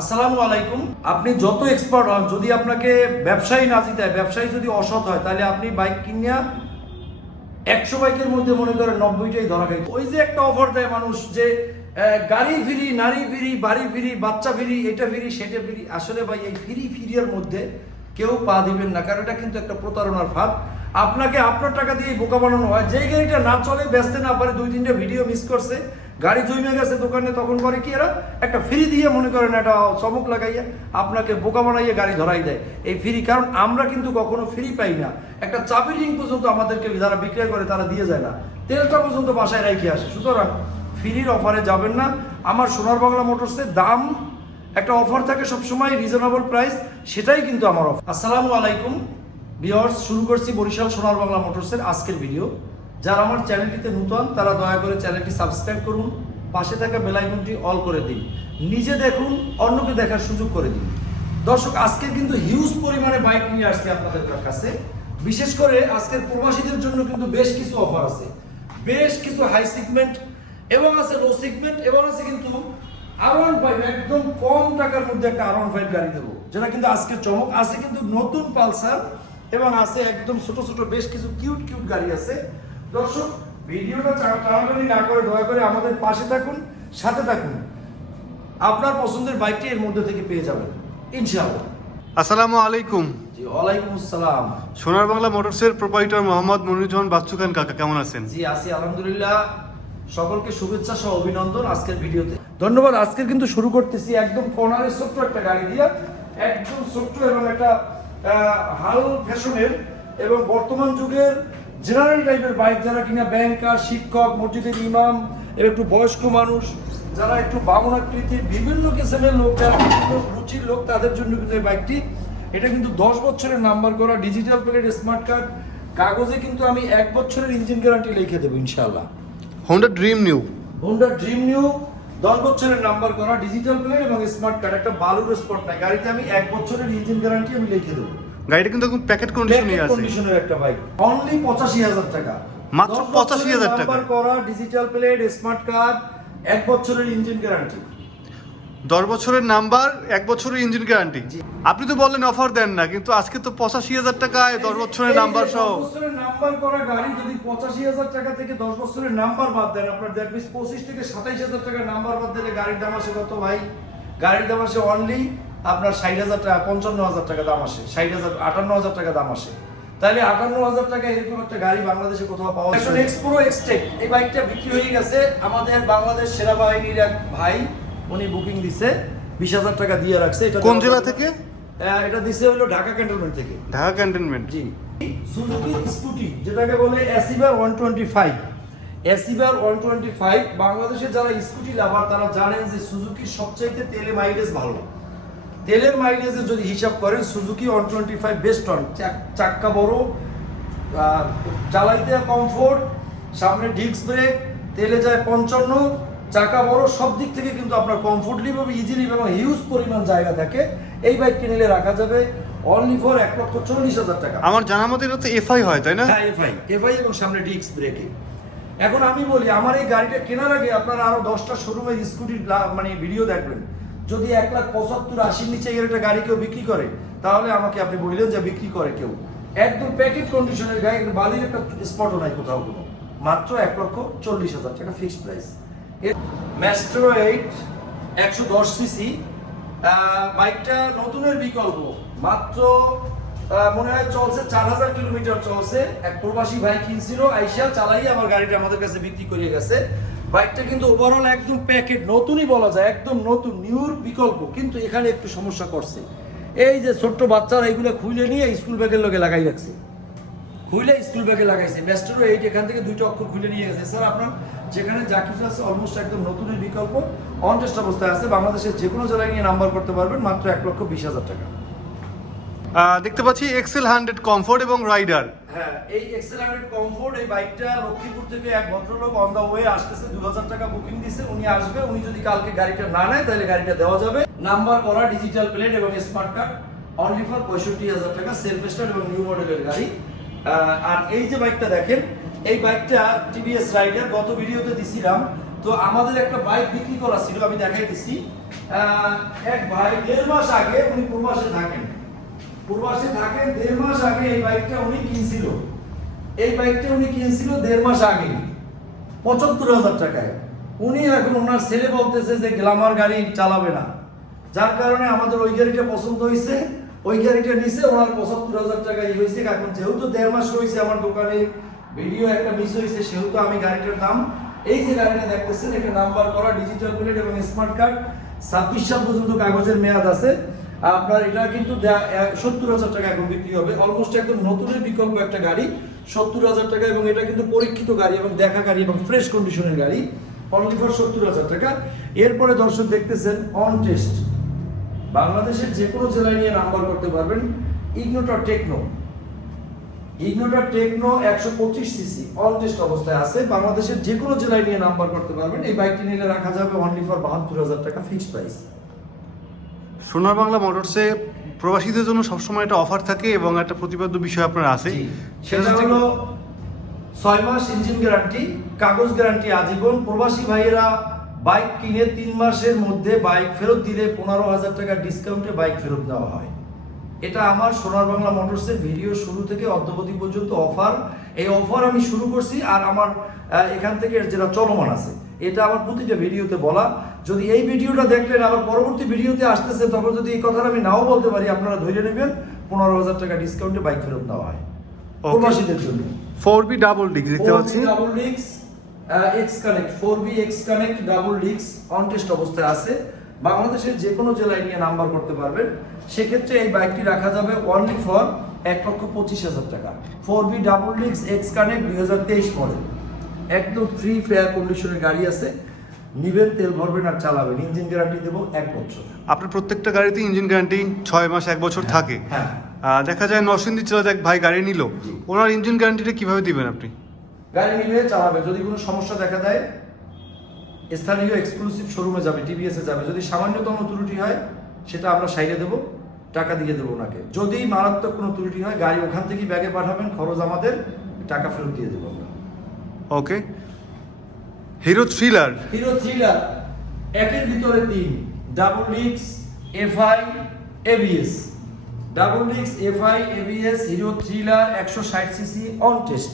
আসসালামু আলাইকুম। আপনি যত এক্সপার্ট হন, যদি আপনাকে ব্যবসায়ী না জিতায়, ব্যবসায়ী যদি অসৎ হয়, তাহলে আপনি বাইক কিনিয়া একশো বাইকের মধ্যে মনে করেন নব্বইটাই ধরা খাই ওই যে একটা অফার দেয় মানুষ যে গাড়ি ফিরি, নারী ফিরি, বাড়ি ফিরি, বাচ্চা ফিরি, এটা ফিরি, সেটা ফিরি, আসলে ভাই এই ফিরি ফিরিয়ার মধ্যে কেউ পা দিবেন না, কারণ এটা কিন্তু একটা প্রতারণার ফাঁদ। আপনাকে আপনার টাকা দিয়ে বোকা বানানো হয়। যেই গাড়িটা না চলে বেচতে না পারে দুই তিনটা ভিডিও মিস করছে। গাড়ি জমে গেছে দোকানে, তখন করে কি এরা? একটা ফ্রি দিয়ে মনে করেন একটা চমক লাগাইয়া আপনাকে বোকা বানাইয়া গাড়ি ধরাই দেয়। এই ফ্রি, কারণ আমরা কিন্তু কখনো ফ্রি পাই না। একটা চাবি রিং পর্যন্ত আমাদেরকে যারা বিক্রয় করে, তারা দিয়ে যায় না। তেলটা পর্যন্ত বাসায় রেখে আসে। সুতরাং ফ্রির অফারে যাবেন না। আমার সোনার বাংলা মোটরসের দাম, একটা অফার থাকে সবসময় রিজনেবল প্রাইস সেটাই কিন্তু আমার অফার। আসসালামু আলাইকুম। বিয়ার্স শুরু করছি বরিশাল সোনার বাংলা মোটরসের আজকের ভিডিও। যারা আমার চ্যানেলটিতে নতুন, তারা দয়া করে চ্যানেলটি সাবস্ক্রাইব করুন, পাশে থাকা বেলাইকনটি অল করে দিন। নিজে দেখুন, অন্যকে দেখার সুযোগ করে দিন। দর্শক, আজকে কিন্তু হিউজ পরিমাণে বাইক নিয়ে আসছি আপনাদের কাছে। বিশেষ করে আজকের প্রবাসীদের জন্য কিন্তু বেশ কিছু অফার আছে। বেশ কিছু হাই সিগমেন্ট এবং আছে লো সিগমেন্ট এবং আছে কিন্তু আর ওয়ান ফাইভ একদম কম টাকার মধ্যে একটা আর ওয়ান ফাইভ গাড়ি দেবো, যেটা কিন্তু আজকে চমক। আছে কিন্তু নতুন পালসার এবং আছে একদম ছোট ছোট বেশ কিছু কিউট কিউট গাড়ি আছে। দর্শক ভিডিওটা টানাটানি না করে দয়া করে আমাদের পাশে থাকুন সাথে থাকুন। আপনার পছন্দের বাইকটি এর মধ্যে থেকে পেয়ে যাবেন ইনশাআল্লাহ। আসসালামু আলাইকুম। জি ওয়ালাইকুম আসসালাম। সোনার বাংলা মোটরসের প্রোপাইটর মোহাম্মদ মনিরুজ্জামান বাচ্চু খান কাকা কেমন আছেন? জি আছি আলহামদুলিল্লাহ। সকলকে শুভেচ্ছা সহ অভিনন্দন আজকের ভিডিওতে। ধন্যবাদ আজকে কিন্তু শুরু করতেছি একদম কর্নারে ছোট্ট একটা গাড়ি দিয়ে। একদম ছোট্ট এবং একটা হাল ফ্যাশনের এবং বর্তমান যুগের জেনারেল টাইপের বাইক যারা কিনা ব্যাংকার শিক্ষক মসজিদের ইমাম একটু বয়স্ক মানুষ যারা একটু বামনাকৃতির বিভিন্ন কিসেমের লোক যারা রুচির লোক তাদের জন্য কিন্তু এই বাইকটি এটা কিন্তু দশ বছরের নাম্বার করা ডিজিটাল প্লেট স্মার্ট কার্ড কাগজে কিন্তু আমি এক বছরের ইঞ্জিন গ্যারান্টি লিখে দেবো ইনশাল্লাহ Honda Dream new Honda Dream new দশ বছরের নাম্বার করা ডিজিটাল প্লেট এবং স্মার্ট কার্ড একটা বালুর স্পট নাই গাড়িতে আমি এক বছরের ইঞ্জিন গ্যারান্টি আমি লিখে দেবো। গাড়িটা কিন্তু একদম প্যাকেট কন্ডিশনে আছে। কন্ডিশনের একটা বাইক অনলি পঁচাশি হাজার টাকা। মাত্র 85,000 টাকা। নাম্বার করা ডিজিটাল প্লেট স্মার্ট কার্ড এক বছরের ইঞ্জিন গ্যারান্টি দশ বছরের নাম্বার এক বছরের ইঞ্জিন গ্যারান্টি আপনি তো বললেন অফার দেন না কিন্তু আজকে তো পঁচাশি হাজার টাকায় দশ বছরের নাম্বার সহ। বছরের নাম্বার করা গাড়ি যদি পঁচাশি হাজার টাকা থেকে দশ বছরের নাম্বার বাদ দেন আপনার দ্যাট মিনস পঁচিশ থেকে সাতাইশ হাজার টাকা নাম্বার বাদ দিলে গাড়ির দাম আসে কত ভাই? গাড়ির দাম আসে অনলি আপনার ষাট হাজার টাকা পঞ্চান্ন হাজার টাকা দাম আসে। ষাট হাজার আটান্ন হাজার টাকা দাম আসে। তাহলে আটান্ন হাজার টাকা এরকম একটা গাড়ি বাংলাদেশে কোথাও পাওয়া যায়? এক্সপ্রো এক্সটেক এই বাইকটা বিক্রি হয়ে গেছে। আমাদের বাংলাদেশ সেনা বাহিনীর এক ভাই উনি বুকিং দিছে। বিশ হাজার টাকা দিয়ে রাখছে। এটা কোন জেলা থেকে? এটা দিছে হলো ঢাকা ক্যান্টনমেন্ট থেকে। ঢাকা ক্যান্টনমেন্ট। জি। সুজুকি স্কুটি যেটাকে বলে এসিবার ওয়ান টোয়েন্টি ফাইভ এসিবার ওয়ান টোয়েন্টি ফাইভ বাংলাদেশের যারা স্কুটি লাভার তারা জানেন যে সুজুকির সবচাইতে তেলে মাইলেজ ভালো। তেলের মাইলেজের যদি হিসাব করেন Suzuki one twenty five best on চাক্কা বড় চালাইতে কমফোর্ট সামনে ডিস্ক ব্রেক তেলে যায় পঞ্চান্ন চাকা বড় সব দিক থেকে কিন্তু আপনার কমফোর্টলি ভাবে ইজিলি এবং হিউজ পরিমাণ জায়গা থাকে। এই বাইকটি নিলে রাখা যাবে অনলি ফর এক লক্ষ চল্লিশ হাজার টাকা। আমার জানা মতে এটা তো এফআই হয় তাই না? হ্যাঁ এফআই এফআই এবং সামনে ডিস্ক ব্রেকে এখন আমি বলি আমার এই গাড়িটা কেনার আগে আপনারা আরও দশটা শোরুমের স্কুটির মানে ভিডিও দেখবেন। যদি এক লাখ পঁচাত্তর আশির নিচে এর একটা গাড়ি কেউ বিক্রি করে, তাহলে আমাকে আপনি বললেন যে বিক্রি করে কেউ। একদম প্যাকেট কন্ডিশনের গাড়ি বালির একটা স্পটও নাই কোথাও কোনো। মাত্র এক লক্ষ চল্লিশ হাজার টাকা ফিক্সড প্রাইস ম্যাস্ট্রো এইট একশো দশ সিসি বাইকটা নতুনের বিকল্প। মাত্র মনে হয় চলছে চার হাজার কিলোমিটার চলছে। এক প্রবাসী ভাই কিনছিল, আইসা চালাই আমার গাড়িটা আমাদের কাছে বিক্রি করে গেছে। বাইকটা কিন্তু ওভারঅল একদম প্যাকেট নতুনই বলা যায়, একদম নতুন নিউর বিকল্প, কিন্তু এখানে একটু সমস্যা করছে। এই যে ছোট্ট বাচ্চারা এইগুলো খুলে নিয়ে স্কুল ব্যাগের লোকে লাগাই রাখছে। খুলে স্কুল ব্যাগে লাগাইছে। ম্যাস্টারও এইট, এখান থেকে দুইটা অক্ষর খুলে নিয়ে গেছে। স্যার, আপনার যেখানে যা কিছু আছে অলমোস্ট একদম নতুনের বিকল্প অন টেস্ট অবস্থায় আছে। বাংলাদেশের যে কোনো জেলায় নিয়ে নাম্বার করতে পারবেন, মাত্র এক লক্ষ বিশ হাজার টাকা। দেখতে পাচ্ছি এক্সেল হান্ড্রেড কমফোর্ট এবং রাইডার হ্যাঁ এই এক্সেল হান্ড্রেড কমফোর্ট এই বাইকটা লক্ষ্মীপুর থেকে এক ভদ্রলোক অন দা ওয়ে আসতেছে দু হাজার টাকা বুকিং দিছে, উনি আসবে, উনি যদি কালকে গাড়িটা না নেয়, তাহলে গাড়িটা দেওয়া যাবে। নাম্বার করা ডিজিটাল প্লেট এবং স্মার্ট কার্ড অনলি ফর পঁয়ষট্টি হাজার টাকা সেলফ স্টার্ট এবং নিউ মডেলের গাড়ি। আর এই যে বাইকটা দেখেন, এই বাইকটা টিভিএস রাইডার গত ভিডিওতে দিছিলাম, তো আমাদের একটা বাইক বিক্রি করা ছিল, আমি দেখাই দিছি। এক ভাই দেড় মাস আগে উনি প্রবাসে থাকেন। প্রবাসে থাকেন, দেড় মাস আগে এই বাইকটা উনি কিনছিল। এই বাইকটা উনি কিনছিল দেড় মাস আগে, পঁচাত্তর হাজার টাকায়। উনি এখন ওনার ছেলে বলতেছে যে গ্লামার গাড়ি চালাবে না। যার কারণে আমাদের ওই গাড়িটা পছন্দ হয়েছে ওই গাড়িটা নিছে, ওনার পঁচাত্তর হাজার টাকা ই হয়েছে এখন যেহেতু দেড় মাস হয়েছে আমার দোকানে, ভিডিও একটা মিস হয়েছে সেহেতু আমি গাড়িটার দাম, এই যে গাড়িটা দেখতেছেন, এটা নাম্বার করা ডিজিটাল প্লেট এবং স্মার্ট কার্ড ছাব্বিশ সাল পর্যন্ত কাগজের মেয়াদ আছে। আপনার এটা কিন্তু সত্তর হাজার টাকা এখন বিক্রি হবে। অলমোস্ট একদম নতুনের বিকল্প একটা গাড়ি, সত্তর হাজার টাকা এবং এটা কিন্তু পরীক্ষিত গাড়ি এবং দেখা গাড়ি এবং ফ্রেশ কন্ডিশনের গাড়ি। অনলি ফর সত্তর হাজার টাকা। এরপরে দর্শক দেখতেছেন অন টেস্ট বাংলাদেশের যে কোনো জেলায় নিয়ে নাম্বার করতে পারবেন। ইগনোটর টেকনো ইগনোটর টেকনো একশো পঁচিশ সিসি অন টেস্ট অবস্থায় আছে। বাংলাদেশের যে কোনো জেলায় নিয়ে নাম্বার করতে পারবেন। এই বাইকটি নিলে রাখা যাবে অনলি ফর বাহাত্তর হাজার টাকা ফিক্সড প্রাইস সোনার বাংলা মোটরসে প্রবাসীদের জন্য সবসময় একটা অফার থাকে এবং একটা প্রতিপাদ্য বিষয় আপনার আছে। সেটা হলো ছয় মাস ইঞ্জিন গ্যারান্টি কাগজ গ্যারান্টি আজীবন। প্রবাসী ভাইয়েরা বাইক কিনে তিন মাসের মধ্যে বাইক ফেরত দিলে পনেরো হাজার টাকা ডিসকাউন্টে বাইক ফেরত দেওয়া হয়। এটা আমার সোনার বাংলা মোটরসের ভিডিও শুরু থেকে অদ্যবধি পর্যন্ত অফার। এই অফার আমি শুরু করছি আর আমার এখান থেকে যেটা চলমান আছে এটা আমার প্রতিটা ভিডিওতে বলা। যদি এই ভিডিওটা দেখলেন আবার পরবর্তী ভিডিওতে আসতেছে তখন যদি এই কথাটা আমি নাও বলতে পারি আপনারা ধরে নেবেন পনেরো হাজার টাকা ডিসকাউন্টে বাইক ফেরত দেওয়া হয়। প্রবাসীদের জন্য। ফোর বি ডাবল ডিস্ক দেখতে পাচ্ছি। Double X connect four B X connect double on test অবস্থায় আছে। বাংলাদেশের যে কোনো জেলায় নিয়ে নাম্বার করতে পারবেন। সেক্ষেত্রে এই বাইকটি রাখা যাবে অনলি ফর এক লক্ষ পঁচিশ হাজার টাকা। ফোর বি ডাবল ডিক্স এক্স কানেক্ট দুই হাজার তেইশ মডেল একদম ফ্রি ফেয়ার কন্ডিশনের গাড়ি আছে। নিবেন তেল ভরবেন আর চালাবেন। ইঞ্জিন গ্যারান্টি দেবো এক বছর। আপনার প্রত্যেকটা গাড়িতে ইঞ্জিন গ্যারান্টি ছয় মাস এক বছর থাকে। হ্যাঁ। দেখা যায় নরসিংদী জেলাতে এক ভাই গাড়ি নিল। ওনার ইঞ্জিন গ্যারান্টিটা কীভাবে দিবেন আপনি? গাড়ি নিবে চালাবে। যদি কোনো সমস্যা দেখা দেয় স্থানীয় এক্সক্লুসিভ শোরুমে যাবে টিভিএস এ যাবে। যদি সামান্যতম ত্রুটি হয় সেটা আমরা সাইডে দেবো টাকা দিয়ে দেবো ওনাকে। যদি মারাত্মক কোনো ত্রুটি হয় গাড়ি ওখান থেকেই ব্যাগে পাঠাবেন খরচ আমাদের টাকা ফেরত দিয়ে দেবো আমরা। Okay Hero Thriller. Hero Thriller, একের ভিতরে তিন, ডাবল ডিক্স এফআই, এবিএস। ডাবল ডিক্স এফআই, এবিএস, হিরো থ্রিলার একশো ষাট সিসি, অন টেস্ট।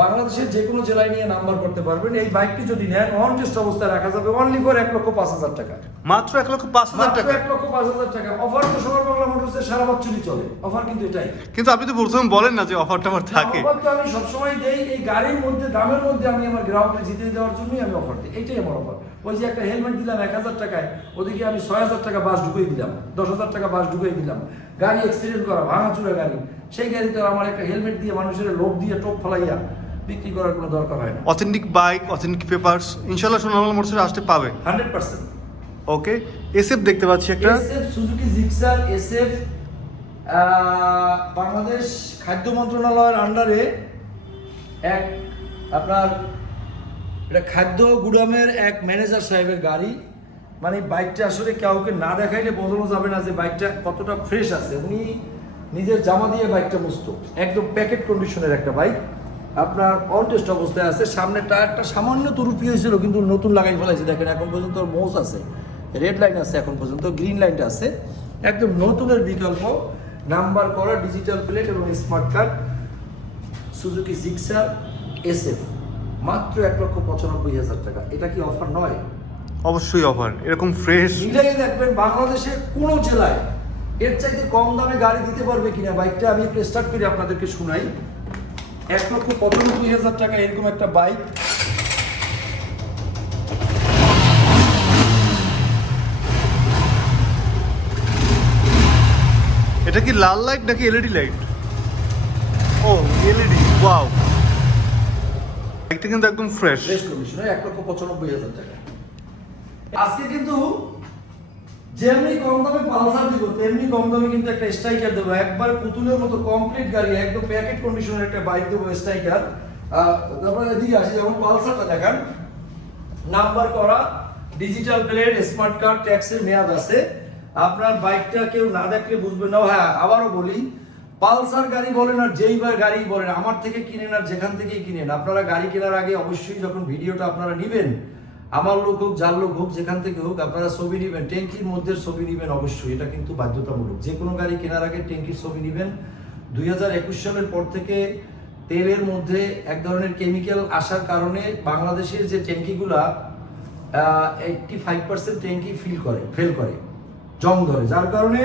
বাংলাদেশের যে কোনো জেলায় নিয়ে নাম্বার করতে পারবেন। এই বাইকটি যদি নেন অন টেস্ট অবস্থায় রাখা যাবে অনলি ফর এক লক্ষ পাঁচ হাজার টাকা। মাত্র এক লক্ষ পাঁচ হাজার টাকা? এক লক্ষ পাঁচ হাজার টাকা। অফার তো সবার বাংলা মোটরসের সারা বছরই চলে। অফার কিন্তু এটাই। কিন্তু আপনি তো প্রথমে বলেন না যে অফারটা আমার থাকে। অফার তো আমি সবসময় দেই। এই গাড়ির মধ্যে দামের মধ্যে আমি আমার গ্রাহককে জিতে দেওয়ার জন্যই আমি অফার দিই। এটাই আমার অফার ওই যে একটা হেলমেট দিলাম এক হাজার টাকায় ওদিকে আমি ছয় হাজার টাকা বাস ঢুকিয়ে দিলাম। দশ হাজার টাকা বাস ঢুকিয়ে দিলাম। গাড়ি এক্সিডেন্ট করা ভাঙাচুরা গাড়ি। সেই গাড়িতে আমার একটা হেলমেট দিয়ে মানুষের লোভ দিয়ে টোপ ফলাইয়া বিক্রি করার কোনো দরকার হয় না। অথেন্টিক বাইক অথেন্টিক পেপারস ইনশাল্লাহ সোনার বাংলা আসতে পাবে। Hundred percent. ওকে এসএফ দেখতে পাচ্ছি একটা। SF Suzuki Gixxer SF Bangladesh খাদ্য মন্ত্রণালয়ের আন্ডারে এক আপনার এটা খাদ্য গুদামের এক ম্যানেজার সাহেবের গাড়ি। মানে বাইকটা আসলে কাউকে না দেখাইলে বোঝানো যাবে না যে বাইকটা কতটা ফ্রেশ আছে। উনি নিজের জামা দিয়ে বাইকটা মুছতো। একদম প্যাকেট কন্ডিশনের একটা বাইক আপনার অন টেস্ট অবস্থায় আছে। সামনে টায়ারটা সামান্য তুরুপি হয়েছিল কিন্তু নতুন লাগাই ফেলাইছে। দেখেন এখন পর্যন্ত মোস আছে। রেড লাইন আছে এখন পর্যন্ত গ্রিন লাইনটা আছে। একদম নতুনের বিকল্প নাম্বার করা ডিজিটাল প্লেট এবং smart card Suzuki Gixxer SF মাত্র এক লক্ষ পঁচানব্বই হাজার টাকা। এটা কি অফার নয়? অবশ্যই অফার এরকম ফ্রেশ মিলাই দেখবেন বাংলাদেশের কোনো জেলায় এর চাইতে কম দামে গাড়ি দিতে পারবে কিনা? বাইকটা আমি একটু স্টার্ট করে আপনাদেরকে শোনাই। এক লক্ষ পঁচানব্বই হাজার টাকা এরকম একটা বাইক এটা কি লাল লাইট নাকি এলইডি লাইট ও এলইডি ওয়াও বাইকটা কিন্তু একদম ফ্রেশ ফ্রেশ কন্ডিশনে এক লক্ষ পঁচানব্বই হাজার টাকা। আজকে কিন্তু যেমনি কম দামে পালসার দিব, তেমনি কম দামে কিন্তু একটা স্ট্রাইকার দেবো। একবার পুতুলের মতো কমপ্লিট গাড়ি, একদম প্যাকেট কন্ডিশনের একটা বাইক দেবো স্ট্রাইকার তারপরে এদিকে আসি, যেমন পালসারটা দেখান। নাম্বার করা ডিজিটাল প্লেট স্মার্ট কার্ড ট্যাক্সের মেয়াদ আছে। আপনার বাইকটা কেউ না দেখলে বুঝবে না। হ্যাঁ আবারও বলি, পালসার গাড়ি বলেন আর যেই বা গাড়ি বলেন, আমার থেকে কিনেন আর যেখান থেকেই কিনেন, আপনারা গাড়ি কেনার আগে অবশ্যই যখন ভিডিওটা আপনারা নেবেন আমার লোক হোক, যার লোক হোক, যেখান থেকে হোক, আপনারা ছবি নেবেন, ট্যাঙ্কির মধ্যে ছবি নেবেন অবশ্যই, এটা কিন্তু বাধ্যতামূলক। যে কোনো গাড়ি কেনার আগে ট্যাঙ্কির ছবি নেবেন। দুই হাজার একুশ সালের পর থেকে তেলের মধ্যে এক ধরনের কেমিক্যাল আসার কারণে বাংলাদেশের যে ট্যাঙ্কিগুলা এইটটি ফাইভ পার্সেন্ট ট্যাঙ্কি ফিল করে ফেল করে, জং ধরে। যার কারণে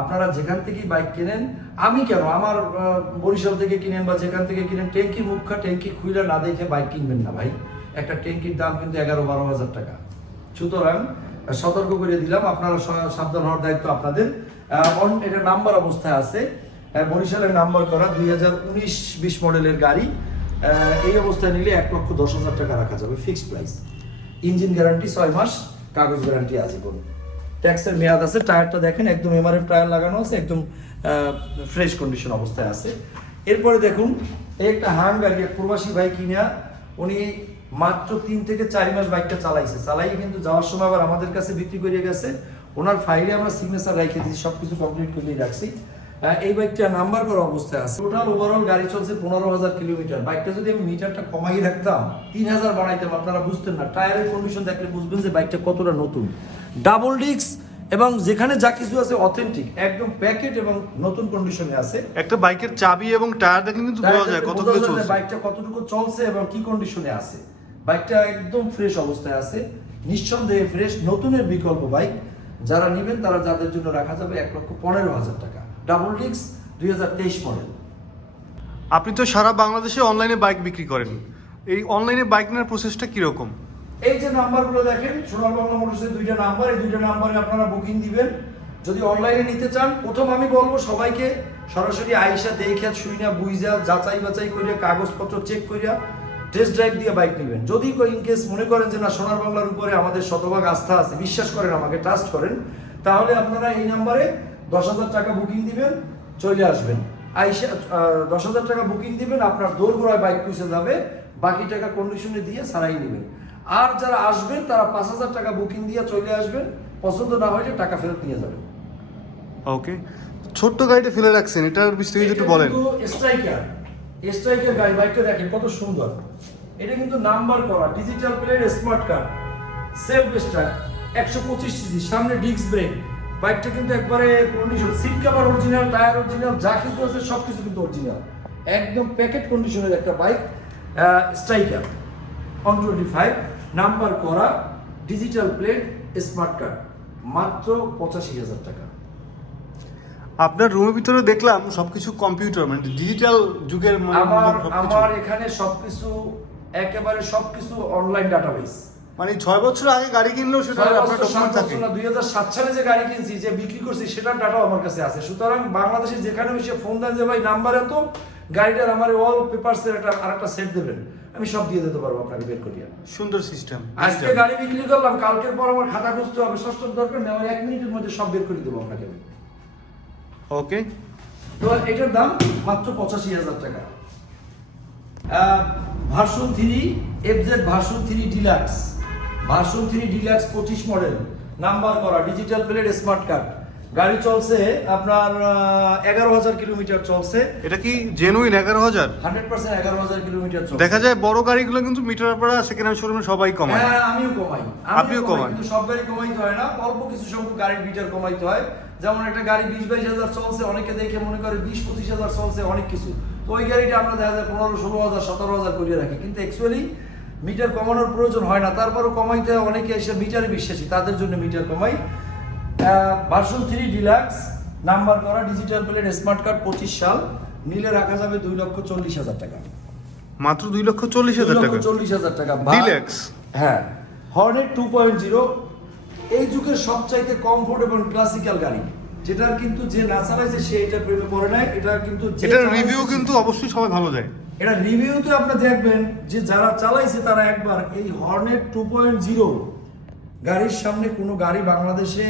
আপনারা যেখান থেকেই বাইক কেনেন, আমি কেন, আমার বরিশাল থেকে কিনেন বা যেখান থেকে কিনেন, ট্যাঙ্কি মুখা ট্যাঙ্কি খুলে না দেখে বাইক কিনবেন না ভাই। একটা ট্যাঙ্কির দাম কিন্তু এগারো বারো হাজার টাকা। সুতরাং সতর্ক করে দিলাম, আপনারা সাবধান হওয়ার দায়িত্ব আপনাদের। এটা নাম্বার অবস্থায় আছে। বরিশালের নাম্বার করা দুই হাজার উনিশ বিশ মডেলের গাড়ি। এই অবস্থায় নিলে এক লক্ষ দশ হাজার টাকা রাখা যাবে ফিক্সড প্রাইস। ইঞ্জিন গ্যারান্টি ছয় মাস, কাগজ গ্যারান্টি আজীবন। ট্যাক্সের মেয়াদ আছে, টায়ারটা দেখেন, একদম এমআরএফ টায়ার লাগানো আছে, একদম ফ্রেশ কন্ডিশন অবস্থায় আছে। এরপরে দেখুন, এই একটা হাং গাড়ি, এক প্রবাসী ভাই কিনা, উনি মাত্র তিন থেকে চার মাস বাইকটা চালাইছে। চালাই কিন্তু যাওয়ার সময় আবার আমাদের কাছে বিক্রি করে গেছে। ওনার ফাইলে আমরা সিগনেচার রেখে দিয়েছি সব কিছু কমপ্লিট করে রাখছি এই বাইকটা নাম্বার করা অবস্থায় আছে। টোটাল ওভারঅল গাড়ি চলছে পনেরো হাজার কিলোমিটার। বাইকটা যদি আমি মিটারটা কমাই রাখতাম তিন হাজার বানাইতাম আপনারা বুঝতেন না। টায়ারের কন্ডিশন দেখলে বুঝবেন যে বাইকটা কতটা নতুন। ডাবল ডিস্ক এবং যেখানে যা কিছু আছে অথেন্টিক একদম প্যাকেট এবং নতুন কন্ডিশনে আছে। একটা বাইকের চাবি এবং টায়ার দেখলে কিন্তু বোঝা যায় কত কিছু চলছে। বাইকটা কতটুকু চলছে এবং কি কন্ডিশনে আছে। বাইকটা একদম ফ্রেশ অবস্থায় আছে। নিঃসন্দেহে ফ্রেশ নতুনের বিকল্প বাইক। যারা নেবেন তারা যাদের জন্য রাখা যাবে এক লক্ষ পনেরো হাজার টাকা। ডাবল ডিক্স দুই হাজার তেইশ মডেল আপনি তো সারা বাংলাদেশে অনলাইনে বাইক বিক্রি করেন। এই অনলাইনে বাইক নেওয়ার প্রসেসটা কীরকম? এই যে নাম্বারগুলো দেখেন সোনার বাংলা মোটরসের দুইটা নাম্বার এই দুইটা নাম্বারে আপনারা বুকিং দিবেন। যদি অনলাইনে নিতে চান প্রথম আমি বলব সবাইকে সরাসরি আইসা দেখে শুইনা বুঝা যাচাই বাছাই করিয়া কাগজপত্র চেক করিয়া টেস্ট ড্রাইভ দিয়ে বাইক নেবেন। যদি ইন কেস মনে করেন যে না সোনার বাংলার উপরে আমাদের শতভাগ আস্থা আছে বিশ্বাস করেন আমাকে ট্রাস্ট করেন তাহলে আপনারা এই নাম্বারে দশ হাজার টাকা বুকিং দিবেন চলে আসবেন। আইসা দশ হাজার টাকা বুকিং দিবেন আপনার দোরগোড়ায় বাইক পৌঁছে যাবে বাকি টাকা কন্ডিশনে দিয়ে সারাই নেবেন। আর যারা আসবেন তারা পাঁচ হাজার টাকা বুকিং দিয়ে চলে আসবেন পছন্দ না হলে টাকা ফেরত নিয়ে যাবেন। ওকে ছোট্ট গাড়িটা ফেলে রাখছেন এটার বিস্তারিত একটু বলেন। স্ট্রাইকার স্ট্রাইকার গাড়ি, বাইকটা দেখেন কত সুন্দর। এটা কিন্তু নাম্বার করা digital plate smart card self start একশো পঁচিশ সিসি সামনে ডিস্ক ব্রেক বাইকটা কিন্তু একবারে condition seat cover original tyre original যা কিছু আছে সব কিছু কিন্তু অরিজিনাল একদম প্যাকেট কন্ডিশনের একটা bike Striker one twenty five number করা ডিজিটাল প্লেট স্মার্ট কার্ড মাত্র পঁচাশি হাজার টাকা। আপনার রুমের ভিতরে দেখলাম সবকিছু কম্পিউটার মানে ডিজিটাল যুগের আমার আমার এখানে সবকিছু একেবারে সবকিছু অনলাইন ডাটাবেস মানে ছয় বছর আগে গাড়ি কিনলেও সেটা আপনার ডকুমেন্ট থাকে। দুই হাজার সাত সালে যে গাড়ি কিনছি যে বিক্রি করছি সেটার ডাটাও আমার কাছে আছে। সুতরাং বাংলাদেশে যেখানে এসে ফোন দেন যে ভাই নাম্বার এত গাড়িটার আমার অল পেপারস এর একটা আরেকটা সেট দেবেন। আমি সব দিয়ে দিতে পারব আপনাকে বের করিয়া। সুন্দর সিস্টেম আজকে গাড়ি বিক্রি করলাম কালকের পর আমার খাতা খুঁজতে হবে ষষ্ঠর দরকার নেই আমার এক মিনিটের মধ্যে সব বের করে দেবো আপনাকে আমি। ওকে তো এটার দাম মাত্র পঁচাশি হাজার টাকা। Version three FZ version three deluxe version three deluxe পঁচিশ মডেল নাম্বার করা ডিজিটাল প্লেট স্মার্ট কার্ড গাড়ি চলছে আপনার এগারো হাজার কিলোমিটার চলছে। এটা কি জেনুইন এগারো হাজার? হান্ড্রেড পার্সেন্ট এগারো হাজার কিলোমিটার চলছে। দেখা যায় বড় গাড়িগুলো কিন্তু মিটার পাড়া সেকেন্ড হ্যান্ড শোরুমে সবাই কমায়। হ্যাঁ আমিও কমাই। আপনিও কমান। কিন্তু সব গাড়ি কমাইতে হয় না। অল্প কিছু সংখ্যক গাড়ির মিটার কমাইতে হয়। যেমন একটা গাড়ি বিশ বাইশ হাজার চলছে অনেকে দেখে মনে করে বিশ পঁচিশ হাজার চলছে অনেক কিছু। তো ওই গাড়িটা আমরা দেখা যায় পনেরো ষোলো হাজার সতেরো হাজার করিয়ে রাখি। কিন্তু অ্যাকচুয়ালি মিটার কমানোর প্রয়োজন হয় না। তারপরও কমাইতে অনেকে এসে মিটারে বিশ্বাসী তাদের জন্য মিটার কমাই। ভার্সন থ্রি ডিলাক্স নাম্বার করা ডিজিটাল প্লেট স্মার্ট কার্ড পঁচিশ সাল নিলে রাখা যাবে দুই লক্ষ চল্লিশ হাজার টাকা। মাত্র দুই লক্ষ চল্লিশ হাজার টাকা? চল্লিশ হাজার টাকা? হ্যাঁ হর্নেট টু পয়েন্ট জিরো এই যুগের সবচাইতে কমফোর্ট এবং ক্লাসিক্যাল গাড়ি। যেটার কিন্তু যে না চালাইছে সে এটা প্রেমে পড়ে নাই এটা কিন্তু যে এটার রিভিউ কিন্তু অবশ্যই সবাই ভালো দেয় এটা রিভিউতে আপনি দেখবেন যে যারা চালাইছে তারা একবার এই হর্নেট টু পয়েন্ট জিরো গাড়ির সামনে কোনো গাড়ি বাংলাদেশে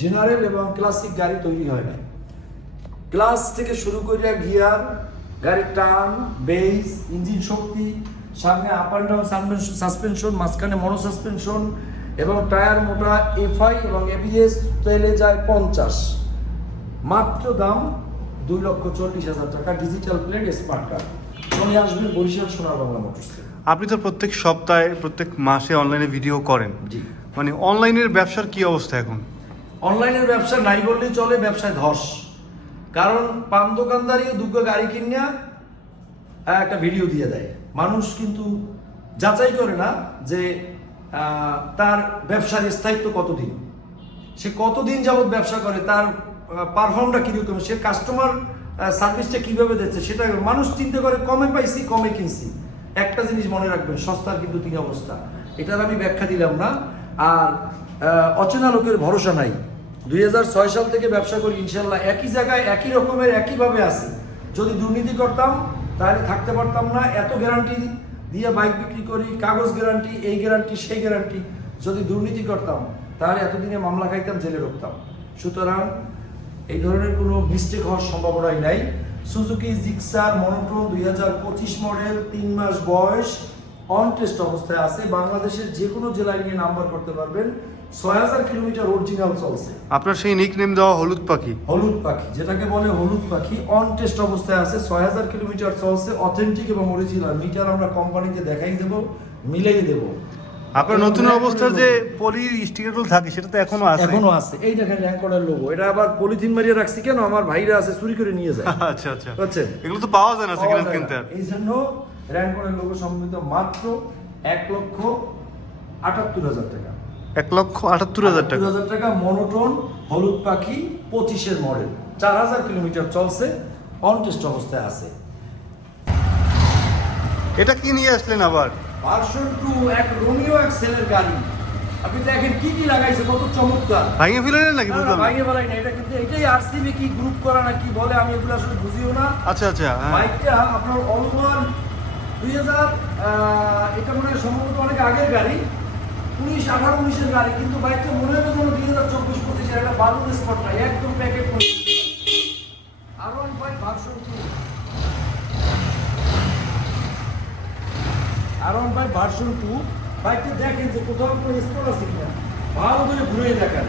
জেনারেল এবং ক্লাসিক গাড়ি তৈরি হয় না ক্লাস থেকে শুরু করে গিয়ার গাড়ির টার্ন বেস ইঞ্জিন শক্তি সামনে আপ অ্যান্ড ডাউন সাসপেনশন মাঝখানে মনো সাসপেনশন এবং টায়ার মোটা এফআই এবং এবিএস তেলে যায় পঞ্চাশ। মাত্র দাম দুই লক্ষ চল্লিশ হাজার টাকা ডিজিটাল প্লেট স্মার্ট কার্ড চলে আসবেন বরিশাল সোনার বাংলা মোটরসে আপনি তো প্রত্যেক সপ্তাহে প্রত্যেক মাসে অনলাইনে ভিডিও করেন। জি। মানে অনলাইনের ব্যবসার কি অবস্থা এখন? অনলাইনের ব্যবসা নাই বললেই চলে ব্যবসায় ধস। কারণ পান দোকানদারিও দুটো গাড়ি কিনিয়া একটা ভিডিও দিয়ে দেয়। মানুষ কিন্তু যাচাই করে না যে তার ব্যবসার স্থায়িত্ব কতদিন? সে কতদিন যাবৎ ব্যবসা করে? তার পারফর্মটা কীরকম সে কাস্টমার সার্ভিসটা কীভাবে দিচ্ছে সেটা মানুষ চিন্তা করে, কমে পাইছি, কমে কিনছি। একটা জিনিস মনে রাখবেন, সস্তার কিন্তু তিন অবস্থা। এটার আমি ব্যাখ্যা দিলাম না। আর অচেনা লোকের ভরসা নাই। দুই হাজার ছয় সাল থেকে ব্যবসা করি ইনশাল্লাহ একই জায়গায় একই রকমের, একইভাবে আছে। যদি দুর্নীতি করতাম, তাহলে থাকতে পারতাম না, এত গ্যারান্টি দিয়ে বাইক বিক্রি করি, কাগজ গ্যারান্টি এই গ্যারান্টি সেই গ্যারান্টি যদি দুর্নীতি করতাম, তাহলে এতদিনে মামলা খাইতাম, জেলে ঢুকতাম। সুতরাং এই ধরনের কোনো মিস্টেক হওয়ার সম্ভাবনাই নাই। সুজুকি জিক্সার মনোট্রন দুই মডেল তিন মাস বয়স অন টেস্ট অবস্থায় আছে বাংলাদেশের যে কোনো জেলায় নিয়ে নাম্বার করতে পারবেন। ছয় হাজার কিলোমিটার অরিজিনাল চলছে। আপনার সেই নিক নেম দেওয়া হলুদ পাখি। হলুদ পাখি যেটাকে বলে হলুদ পাখি অন টেস্ট অবস্থায় আছে ছয় হাজার কিলোমিটার চলছে অথেন্টিক এবং অরিজিনাল মিটার আমরা কোম্পানিতে দেখাই দেব মিলাই দেব। আপনার নতুন অবস্থার যে পলির স্টিকারগুলো থাকে সেটা তো এখনও আছে। এখনও আছে। এই দেখেন লোগো এটা আবার পলিথিন মারিয়ে রাখছি কেন? আমার ভাইরা আছে চুরি করে নিয়ে যায়। আচ্ছা আচ্ছা। বুঝছেন? এগুলো তো পাওয়া যায় না সেকেন্ড কিনতে। এই জন্য র্যাঙ্কনের লোগো সম্বলিত মাত্র এক লক্ষ আটাত্তর হাজার টাকা। এক লক্ষ আটাত্তর হাজার টাকা। হাজার টাকা মনোটন হলুদ পাখি পঁচিশের মডেল। চার হাজার কিলোমিটার চলছে অন টেস্ট অবস্থায় আছে। এটা কি নিয়ে আসলেন আবার? ভার্সন টু এক রোমিও এক সেলের গাড়ি। আপনি দেখেন কি কি লাগাইছে কত চমৎকার। ভাঙে ফেলেন নাকি বুঝলাম ভাঙে বেলায় না এটা কিন্তু এটাই আরসিবি কি গ্রুপ করা না কি বলে আমি এগুলো আসলে বুঝিও না। আচ্ছা আচ্ছা হ্যাঁ। বাইকটা আপনার অল ওভার এটা মনে হয় সম্ভবত অনেক আগের গাড়ি। উনিশ, আঠারো, উনিশের গাড়ি, কিন্তু বাইকটা মনে দুই হাজার চব্বিশ পঁচিশের একটা স্পট নাই, একদম প্যাকেট ভার্সন টু আর দেখেন যে কোথাও কোনো স্পট আছে কিনা। ভালো করে ঘুরে দেখেন।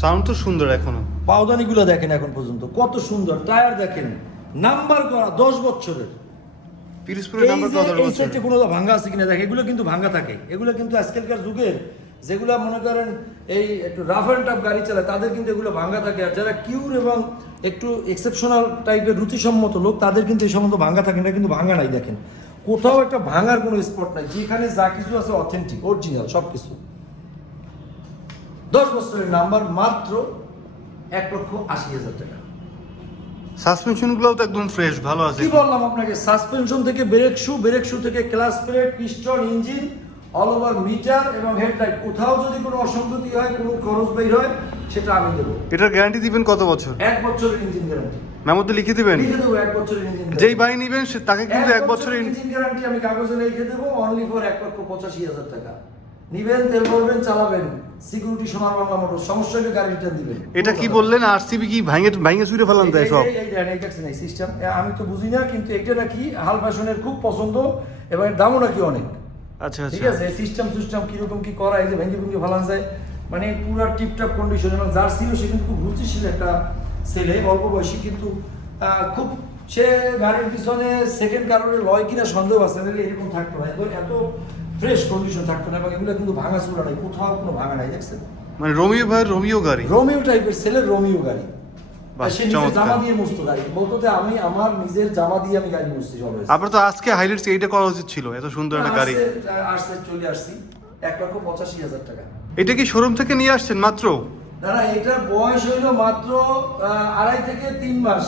সাউন্ড তো সুন্দর এখনও। পাওদানিগুলো দেখেন এখন পর্যন্ত কত সুন্দর। টায়ার দেখেন নাম্বার করা দশ বছরের। পিরিসপুরের নাম্বার কত বছর সাইডে কোনো ভাঙ্গা আছে কিনা দেখেন এগুলো কিন্তু ভাঙ্গা থাকে। এগুলো কিন্তু আজকালকার যুগের যেগুলো মনে করেন এই একটু রাফ অ্যান্ড টাফ গাড়ি চালায় তাদের কিন্তু এগুলো ভাঙ্গা থাকে। আর যারা কিউর এবং একটু এক্সেপশনাল টাইপের রুচিসম্মত লোক তাদের কিন্তু এই সম্বন্ধ ভাঙ্গা থাকে না কিন্তু ভাঙ্গা নাই দেখেন। কোথাও একটা ভাঙার কোনো স্পট নাই যেখানে যা কিছু আছে অথেন্টিক অরিজিনাল সব কিছু দশ বছরের নাম্বার মাত্র এক লক্ষ আশি হাজার টাকা। সাসপেনশন গুলোও তো একদম ফ্রেশ ভালো আছে। কি বললাম আপনাকে? সাসপেনশন থেকে ব্রেক শু ব্রেক শু থেকে clutch plate piston engine all over meter এবং হেডলাইট। কোথাও যদি কোনো অসঙ্গতি হয় কোনো খরচ বের হয় সেটা আমি দেবো। এটার গ্যারান্টি দিবেন কত বছর? এক বছরের ইঞ্জিন গ্যারান্টি মেমোতে লিখে দিবেন? লিখে দেবো এক বছরের ইঞ্জিন যেই বাই নিবেন সে তাকে কিন্তু এক বছরের ইঞ্জিন গ্যারান্টি আমি কাগজে লিখে দেবো অনলি ফর এক লক্ষ পঁচাশি হাজার টাকা। নিবেন তেল ভরবেন চালাবেন। সিকিউরিটি সোনার বাংলা মোটর সমস্যা হলে গাড়ি রিটার্ন দিবেন। এটা কি বললেন আরসিবি কি ভাঙে ভাঙে চুরে ফেলান দেয় সব? এই- সিস্টেম আমি তো বুঝি না কিন্তু এটা নাকি হাল ফ্যাশনের খুব পছন্দ এবং এর দামও নাকি অনেক। আচ্ছা ঠিক আচ্ছা। আছে সিস্টেম সিস্টেম কীরকম কি করা এই যে ভেঙে ভেঙে ফেলান যায়। মানে পুরো টিপটপ কন্ডিশন এবং যার ছিল সে কিন্তু খুব রুচিশীল একটা ছেলে অল্প বয়সী কিন্তু খুব সে গাড়ির পিছনে সেকেন্ড কারণে লয় কিনা সন্দেহ আছে এরকম থাকতে এত- এত ফ্রেশ কন্ডিশন থাকতো না এবং এগুলো কিন্তু ভাঙা নাই কোথাও কোনো ভাঙা নাই দেখছেন? মানে রোমিও ভাইয়ের রোমিও গাড়ি? রোমিও টাইপের ছেলের রোমিও গাড়ি। সে নিজের জামা দিয়ে মুছতো গাড়ি। বলতো যে আমি আমার নিজের জামা দিয়ে আমি গাড়ি মুছছি অলওয়েজ আপনার তো আজকে হাইলাইটস এইটা করা উচিত ছিল এত সুন্দর একটা গাড়ি। আসছে চলে আসছি। এক লক্ষ পঁচাশি হাজার টাকা। এটা কি শোরুম থেকে নিয়ে আসছেন মাত্র? না না এটার বয়স হইল মাত্র আড়াই থেকে তিন মাস।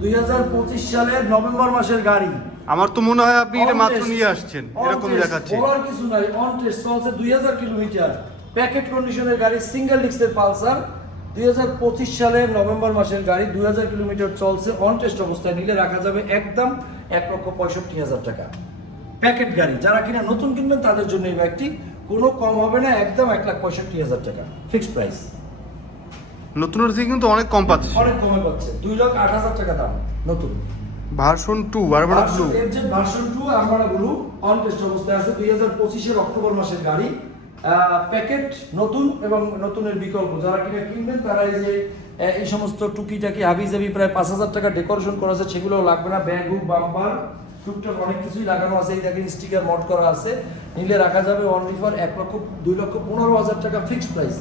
দুই হাজার পঁচিশ সালের নভেম্বর মাসের গাড়ি। আমার তো মনে হয় আপনি এটা মাত্র নিয়ে আসছেন এরকম দেখাচ্ছে। বলার কিছু নাই। অন টেস্ট চলছে দুই হাজার কিলোমিটার। প্যাকেট কন্ডিশনের গাড়ি সিঙ্গেল ডিস্কের পালসার। দুই হাজার পঁচিশ সালের নভেম্বর মাসের গাড়ি দুই হাজার কিলোমিটার চলছে। অন টেস্ট অবস্থায় নিলে রাখা যাবে একদম এক লক্ষ পঁয়ষট্টি হাজার টাকা। প্যাকেট গাড়ি যারা কিনা নতুন কিনবেন তাদের জন্য এই ব্যাগটি কোনো কম হবে না একদম এক লাখ পঁয়ষট্টি হাজার টাকা। ফিক্সড প্রাইস নতুনের থেকে কিন্তু অনেক কম পাচ্ছে। অনেক কমে পাচ্ছে। দুই লাখ আট হাজার টাকা দাম নতুন। ভার্সন টু বারবার ব্লু ভার্সন টু আরমারা ব্লু অন টেস্ট অবস্থায় আছে দুই হাজার পঁচিশের অক্টোবর মাসের গাড়ি। প্যাকেট নতুন এবং নতুনের বিকল্প। যারা কিনা কিনবেন তারা এই যে এই সমস্ত টুকিটাকি হাবি জাবি প্রায় পাঁচ হাজার টাকা ডেকোরেশন করা আছে সেগুলো লাগবে না। ব্যাগ হুক বাম্পার টুকটাক অনেক কিছুই লাগানো আছে। এই দেখেন স্টিকার মড করা আছে। নিলে রাখা যাবে অনলি ফর এক লক্ষ দুই লক্ষ পনেরো হাজার টাকা ফিক্সড প্রাইস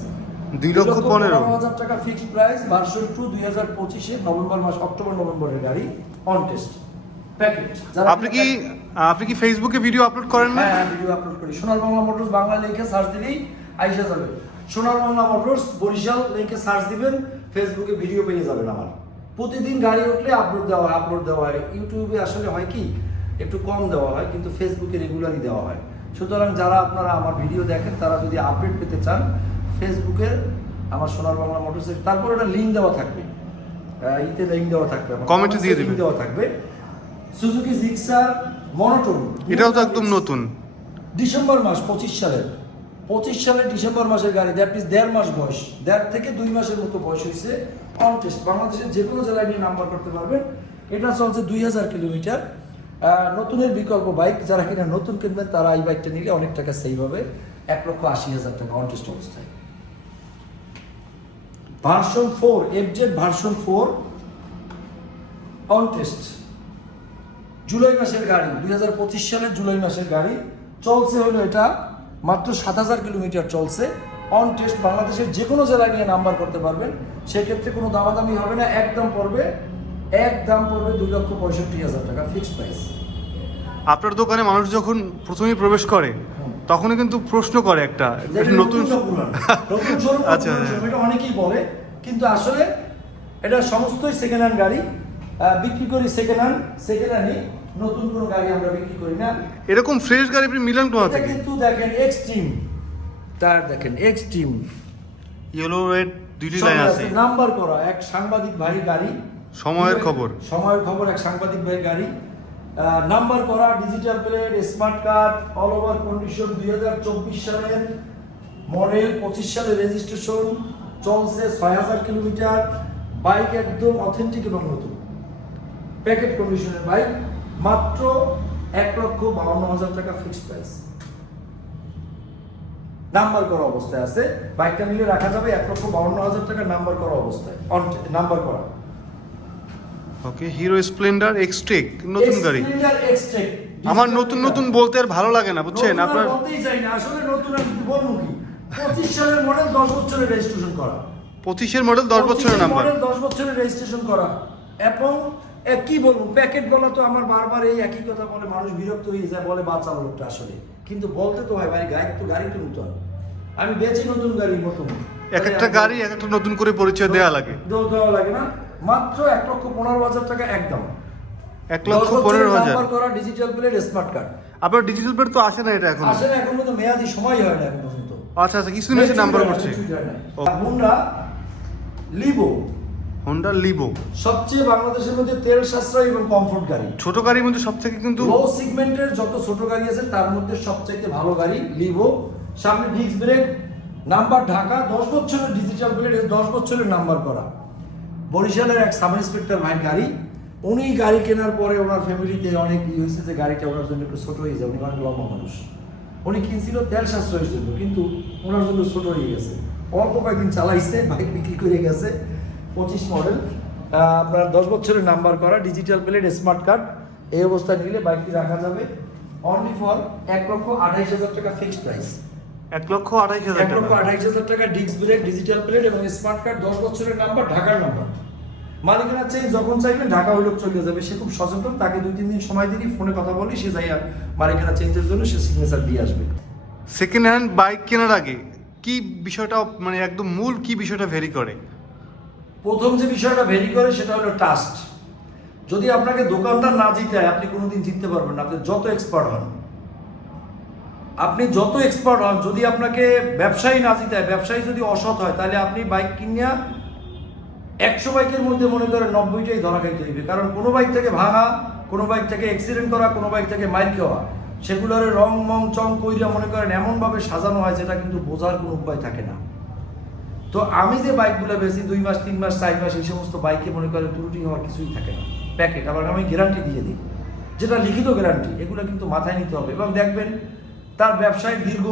দুই লক্ষ পনেরো। হাজার টাকা ফিক্সড প্রাইস ভার্সন টু দুই হাজার পঁচিশে নভেম্বর মাস অক্টোবর নভেম্বরের গাড়ি অন টেস্ট প্যাকেট আপনি কি আপনি কি ফেসবুকে ভিডিও আপলোড করেন না? হ্যাঁ হ্যাঁ ভিডিও আপলোড করি। সোনার বাংলা মোটরস বাংলা লিখে সার্চ দিলেই আইসা যাবে। সোনার বাংলা মোটরস বরিশাল লিখে সার্চ দিবেন ফেসবুকে ভিডিও পেয়ে যাবেন আমার। প্রতিদিন গাড়ি উঠলে আপলোড দেওয়া হয় আপলোড দেওয়া হয়। ইউটিউবে আসলে হয় কি একটু কম দেওয়া হয় কিন্তু ফেসবুকে রেগুলারই দেওয়া হয়। সুতরাং যারা আপনারা আমার ভিডিও দেখেন তারা যদি আপডেট পেতে চান ফেসবুকের আমার সোনার বাংলা মোটরসের তারপর একটা লিঙ্ক দেওয়া থাকবে। ইতে লিঙ্ক দেওয়া থাকবে। এ দিয়ে দিবেন। দেওয়া থাকবে। সুজুকি জিক্সার মনোটন এটাও তো একদম নতুন। ডিসেম্বর মাস পঁচিশ সালের। পঁচিশ সালের ডিসেম্বর মাসের গাড়ি দ্যাট মিনস দেড় মাস বয়স। দেড় থেকে দুই মাসের মতো বয়স হয়েছে অন টেস্ট বাংলাদেশের যে কোনো জেলায় নিয়ে নাম্বার করতে পারবেন। এটা চলছে দুই হাজার কিলোমিটার। নতুনের বিকল্প বাইক যারা কিনা নতুন কিনবেন তারা এই বাইকটা নিলে অনেক টাকা সেভ হবে। এক লক্ষ আশি হাজার টাকা অন টেস্ট অবস্থায়। Version four FZ version four on test July মাসের গাড়ি, দুই হাজার পঁচিশ সালের জুলাই মাসের গাড়ি। চলছে হলো এটা মাত্র সাত হাজার কিলোমিটার চলছে। অন টেস্ট বাংলাদেশের যে কোনো জেলায় নিয়ে নাম্বার করতে পারবেন। সেক্ষেত্রে কোনো দামাদামি হবে না একদম পড়বে, এক দাম পড়বে দুই লক্ষ পঁয়ষট্টি হাজার টাকা ফিক্সড প্রাইস আপনার দোকানে মানুষ যখন প্রথমেই প্রবেশ করে তখনই কিন্তু প্রশ্ন করে একটা নতুন আচ্ছা, হ্যাঁ। এটা অনেকেই বলে কিন্তু আসলে এটা সমস্তই সেকেন্ড হ্যান্ড গাড়ি বিক্রি করি সেকেন্ড হ্যান্ড সেকেন্ড হ্যান্ডই নতুন কোনো গাড়ি আমরা বিক্রি করি না। এরকম ফ্রেশ গাড়ি আপনি মিলান কোথা থেকে? কিন্তু দেখেন এক্সট্রিম টায়ার দেখেন এক্সট্রিম ইয়েলো রেড দুইটি লাইন আছে নাম্বার করা এক সাংবাদিক ভাই গাড়ি। সময়ের খবর। সময়ের খবর এক সাংবাদিক ভাই গাড়ি। নাম্বার করা digital plate smart card all over condition দুই হাজার চব্বিশ সালের মডেল পঁচিশ সালের রেজিস্ট্রেশন চলছে ছয় হাজার কিলোমিটার বাইক একদম অথেন্টিক এবং নতুন। প্যাকেট কন্ডিশনের বাইক মাত্র এক লক্ষ বাউন্ন হাজার টাকা ফিক্সড প্রাইস নাম্বার করা অবস্থায় আছে। বাইকটা নিলে রাখা যাবে এক লক্ষ বাউন্ন হাজার টাকা নাম্বার করা অবস্থায়। নাম্বার করা। ওকে হিরো স্প্লেন্ডার এক্সট্রেক নতুন গাড়ি। আমার নতুন নতুন বলতে আর ভালো লাগে না বুঝছেন? আপনার আসলে নতুন বলব কি? সালের মডেল দশ বছরের রেজিস্ট্রেশন করা। পঁচিশের মডেল দশ বছরের নাম্বার মডেল দশ বছরের রেজিস্ট্রেশন করা। এবং কি বলব প্যাকেট বলা তো আমার বারবার এই একই কথা বলে মানুষ বিরক্ত হয়ে যায় বলে বাঁচা লোকটা আসলে। কিন্তু বলতে তো হয় ভাই গাড়ি তো গাড়ি তো নতুন। আমি বেচি নতুন গাড়ি নতুন এক একটা গাড়ি এক একটা নতুন করে পরিচয় দেওয়া লাগে। দেওয়া লাগে না? মাত্র এক লক্ষ পনেরো হাজার টাকা একদম। এক লক্ষ পনেরো হাজার। করা ডিজিটাল প্লেট স্মার্ট কার্ড আপনার ডিজিটাল প্লেট তো আসে না এটা এখন। আসে না এখন তো মেয়াদি সময় হয় না এখন পর্যন্ত। আচ্ছা আচ্ছা কিছুদিন হচ্ছে নাম্বার করছে। হুন্ডা লিভো হোন্ডা লিভো সবচেয়ে বাংলাদেশের মধ্যে তেল সাশ্রয় এবং কমফোর্ট গাড়ি। ছোট গাড়ির মধ্যে সব থেকে কিন্তু লো সেগমেন্টের যত ছোট গাড়ি আছে তার মধ্যে সবচাইতে ভালো গাড়ি লিভো সামনে ডিস্ক ব্রেক নাম্বার ঢাকা দশ বছরের ডিজিটাল প্লেট দশ বছরের নাম্বার করা। বরিশালের এক সাব ইন্সপেক্টর ভাইয়ের গাড়ি উনি গাড়ি কেনার পরে ওনার ফ্যামিলিতে অনেক ই হয়েছে যে গাড়িটা ওনার জন্য একটু ছোট হয়ে যায় উনি অনেক লম্বা মানুষ। উনি কিনছিল তেল সাশ্রয়ের জন্য কিন্তু ওনার জন্য ছোট হয়ে গেছে। অল্প কয়েকদিন চালাইছে বাইক বিক্রি করে গেছে পঁচিশ মডেল। আপনার দশ বছরের নাম্বার করা ডিজিটাল প্লেট স্মার্ট কার্ড এই অবস্থায় নিলে বাইকটি রাখা যাবে। অনলি ফর এক লক্ষ আঠাইশ হাজার টাকা ফিক্সড প্রাইস এক লক্ষ আঠাইশ হাজার এক লক্ষ আঠাইশ হাজার টাকা ডিস্ক ব্রেক ডিজিটাল প্লেট এবং স্মার্ট কার্ড দশ বছরের নাম্বার ঢাকার নাম্বার। মালিকানা চেঞ্জ যখন চাইবেন ঢাকা হইলেও চলে যাবে। সে খুব সচেতন তাকে দুই তিন দিন সময় দিনই ফোনে কথা বলি সে যাই আর মালিকানা চেঞ্জের জন্য সে সিগনেচার দিয়ে আসবে। সেকেন্ড হ্যান্ড বাইক কেনার আগে কি বিষয়টা মানে একদম মূল কি বিষয়টা ভেরি করে? প্রথম যে বিষয়টা ভেরি করে সেটা হলো টাস্ট যদি আপনাকে দোকানদার না জিতায় আপনি কোনোদিন জিততে পারবেন না। আপনি যত এক্সপার্ট হন আপনি যত এক্সপার্ট হন যদি আপনাকে ব্যবসায়ী না জিতায় ব্যবসায়ী যদি অসৎ হয় তাহলে আপনি বাইক কিনিয়া একশো বাইকের মধ্যে মনে করেন নব্বইটাই ধরা খাইতে হইবে। কারণ কোনো বাইক থেকে ভাঙা, কোনো বাইক থেকে অ্যাক্সিডেন্ট করা, কোনো বাইক থেকে মাইর খাওয়া, সেগুলোর রং, মং, চং কইরা মনে করেন এমনভাবে সাজানো হয় যেটা কিন্তু বোঝার কোনো উপায় থাকে না। তো আমি যে বাইকগুলো বেশি দুই মাস, তিন মাস, চার মাস, এই সমস্ত বাইকে মনে করেন ত্রুটি হওয়ার কিছুই থাকে না। প্যাকেট আবার আমি গ্যারান্টি দিয়ে দিই। যেটা লিখিত গ্যারান্টি এগুলো কিন্তু মাথায় নিতে হবে। এবং দেখবেন, তার ব্যবসায় দীর্ঘ,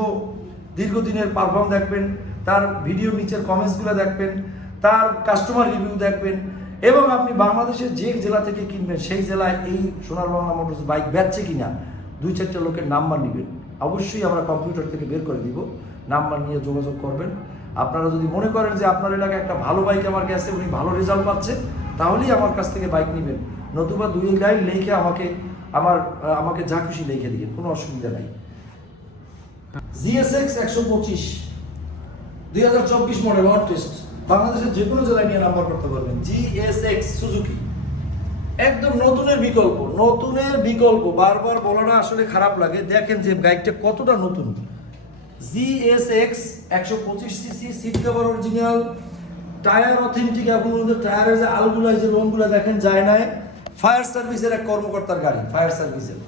দীর্ঘদিনের পারফর্ম দেখবেন, তার ভিডিও নিচের কমেন্টসগুলো দেখবেন তার কাস্টমার রিভিউ দেখবেন এবং আপনি বাংলাদেশের যে জেলা থেকে কিনবেন, সেই জেলায় এই সোনার বাংলা মোটরস বাইক বেচছে কিনা, দুই চারটে লোকের নাম্বার নেবেন। অবশ্যই আমরা কম্পিউটার থেকে বের করে দিব নাম্বার নিয়ে যোগাযোগ করবেন। আপনারা যদি মনে করেন যে আপনার এলাকায় একটা ভালো বাইক আমার গেছে, উনি ভালো রেজাল্ট পাচ্ছে, তাহলেই আমার কাছ থেকে বাইক নেবেন। নতুবা দুই লাইন লিখে আমাকে, আমার আমাকে যা খুশি লিখে দিয়ে কোনো অসুবিধা নেই। জিএসএক্স একশো পঁচিশ, দুই হাজার চব্বিশ মডেল ওয়ান টেস্ট বাংলাদেশের যে কোনো জেলায় নিয়ে নাম্বার করতে পারবেন। জিএসএক্স সুজুকি একদম নতুনের বিকল্প নতুনের বিকল্প। বারবার বলাটা আসলে খারাপ লাগে। দেখেন যে বাইকটা কতটা নতুন। জিএসএক্স একশো পঁচিশ CC seat cover original tyre authentic এখন টায়ারের যে আলগুলো, যে রঙগুলো দেখেন, যায় নাই। ফায়ার সার্ভিসের এক কর্মকর্তার গাড়ি ফায়ার সার্ভিসের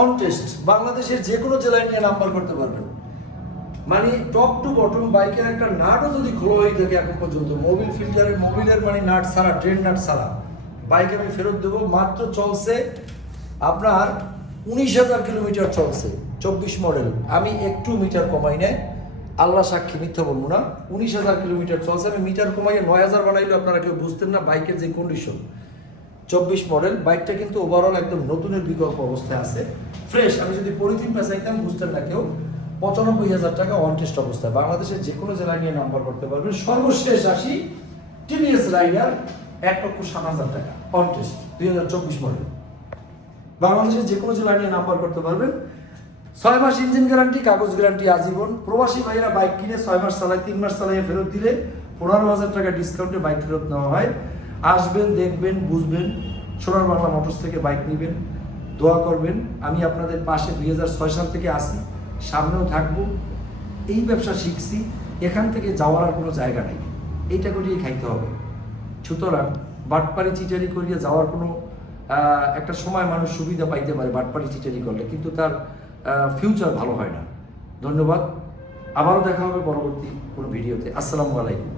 অন টেস্ট বাংলাদেশের যে কোনো জেলায় নিয়ে নাম্বার করতে পারবেন। মানে টপ টু বটম বাইকের একটা নাটও যদি খোলা হয়ে থাকে এখন পর্যন্ত মোবিল ফিল্টারের মোবিলের মানে নাট ছাড়া ট্রেন নাট ছাড়া বাইক আমি ফেরত দেবো। মাত্র চলছে আপনার উনিশ হাজার কিলোমিটার চলছে, চব্বিশ মডেল আমি একটু মিটার কমাই নেয় আল্লাহ সাক্ষী, মিথ্যা বলব না। উনিশ হাজার কিলোমিটার চলছে। আমি মিটার কমাইয়ে নয় হাজার বানাইলে আপনারা কেউ বুঝতেন না বাইকের যে কন্ডিশন চব্বিশ মডেল বাইকটা কিন্তু ওভারঅল একদম নতুনের বিকল্প অবস্থায় আছে। ফ্রেশ আমি যদি পলিথিন পেঁচাইতাম, বুঝতেন না কেউ। পঁচানব্বই হাজার টাকা টেস্ট অবস্থায় বাংলাদেশের যে কোনো জেলায় নিয়ে নাম্বার করতে পারবেন। সর্বশেষ আসি টিভিএস রাইডার এক লক্ষ সাত হাজার টাকা টেস্ট দুই হাজার চব্বিশ মডেল বাংলাদেশের যে কোনো জেলায় নিয়ে নাম্বার করতে পারবেন। ছয় মাস ইঞ্জিন গ্যারান্টি কাগজ গ্যারান্টি আজীবন। প্রবাসী ভাইয়েরা বাইক কিনে ছয় মাস চালায়, তিন মাস চালাইয়ে ফেরত দিলে পনেরো হাজার টাকা ডিসকাউন্টে বাইক ফেরত নেওয়া হয়। আসবেন, দেখবেন, বুঝবেন, সোনার বাংলা মোটরস থেকে বাইক নেবেন, দোয়া করবেন। আমি আপনাদের পাশে দুই হাজার ছয় সাল থেকে আসি সামনেও থাকব। এই ব্যবসা শিখছি, এখান থেকে যাওয়ার আর কোনো জায়গা নেই। এইটা করিয়ে খাইতে হবে। সুতরাং বাটপাড়ি চিটারি করিয়ে যাওয়ার কোনো একটা সময় মানুষ সুবিধা পাইতে পারে বাটপাড়ি চিটারি করলে, কিন্তু তার ফিউচার ভালো হয় না। ধন্যবাদ। আবারও দেখা হবে পরবর্তী কোনো ভিডিওতে। আসসালামু আলাইকুম।